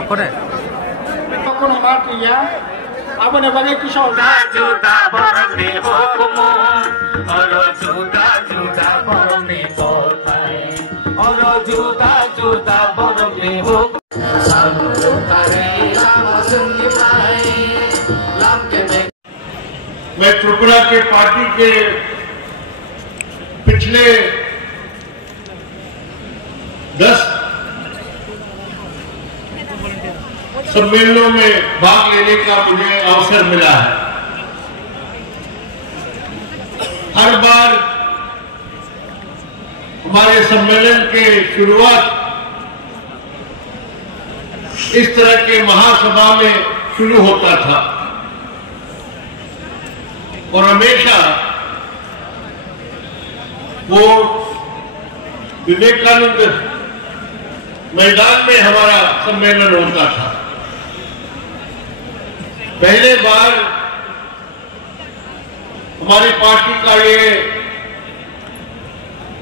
Okore. Kung mati ya, apa na bagay kisah? Juta borne hukumu, olo juta borne botai, olo juta borne hukum. मैं त्रिपुरा के party के पिछले 10 सम्मेलनों में भाग लेने का मुझे अवसर मिला है। हर बार हमारे सम्मेलन के शुरुआत इस तरह के महासभा में शुरू होता था और हमेशा वो विवेकानंद मैदान में हमारा सम्मेलन होता था। पहले बार हमारी पार्टी का ये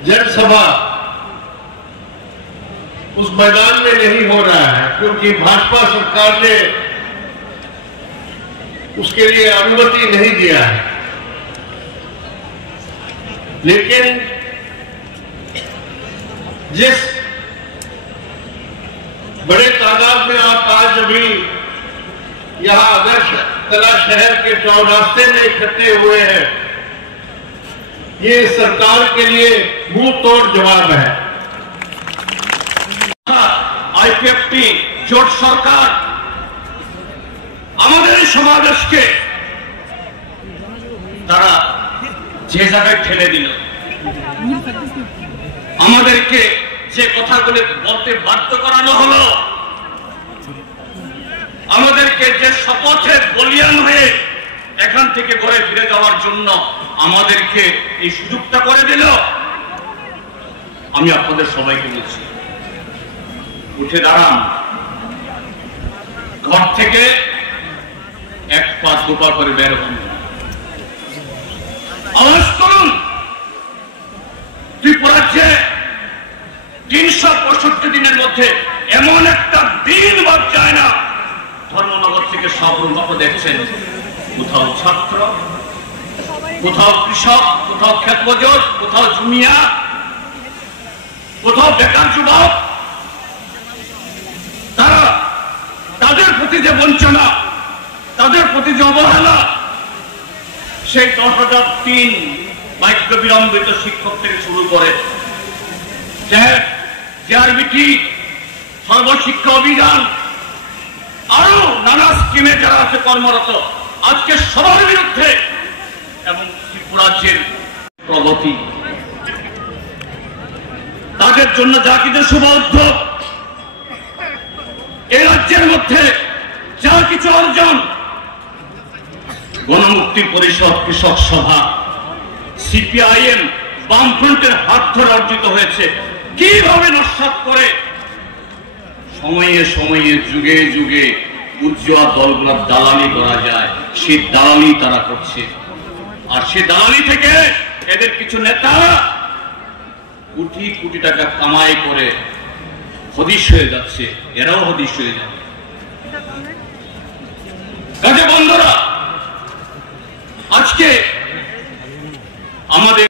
जनसभा उस मैदान में नहीं हो रहा है क्योंकि भाजपा सरकार ने उसके लिए अनुमति नहीं दिया है। लेकिन जिस बड़े तादाद में आप आज अभी यहां आदर्श कला शहर के चौरास्ते में इकट्ठे हुए हैं, ये सरकार के लिए मुंह तोड़ जवाब है। आईपीएफटी জোট সরকার আমাদের সমাবেশকে তারা যে জায়গায় ঠেলে দিল, আমাদেরকে যে কথাগুলো বলতে বাধ্য করানো হলো, আমাদেরকে যে শপথে বলিয়ান হয়ে এখান থেকে ঘরে ফিরে যাওয়ার জন্য আমাদেরকে এই সুযোগটা করে দিল। আমি আপনাদের সবাইকে বলছি, উঠে দাঁড়ান, ঘর থেকে এক পা দুপা করে বের হন, আওয়াজ করুন। ত্রিপুরার 365 দিনের মধ্যে এমন একটা দিন বাদ যায় না। ধর্মনগর থেকে সব রূপ দেখছেন, কোথাও ছাত্র, কোথাও কৃষক, কোথাও ক্ষেত মজুর, কোথাও জুমিয়া, কোথাও বেকার যুবক, তারা তাদের প্রতি যে বঞ্চনা, তাদের প্রতি যে অবহেলা, সেই 10,003 মাইক্রো বিলম্বিত শিক্ষক থেকে শুরু করে জেআরবিটি, সর্বশিক্ষা অভিযান, আরো নানা স্কিমে যারা আছে কর্মরত, আজকে সবার বিরুদ্ধে এবং ত্রিপুরাজ্যের প্রগতি, তাদের জন্য যা কিছু শুভ উদ্যোগ, এই রাজ্যের মধ্যে যা কিছু অর্জন, গণমুক্তি পরিষদ, কৃষক সভা, সিপিআইএম, বামফ্রন্টের হাত ধরে অর্জিত হয়েছে, কিভাবে নস্যাৎ করে সময়ে সময়ে যুগে যুগে উজ্জ্বল দলগুলোর দালালি করা যায়, সেই দালালি তারা করছে। আর সেই দালালি থেকে এদের কিছু নেতা কোটি কোটি টাকা কামাই করে হদিশ হয়ে যাচ্ছে, এরাও হদিশ হয়ে যাবে। কাজে বন্ধুরা, আজকে আমাদের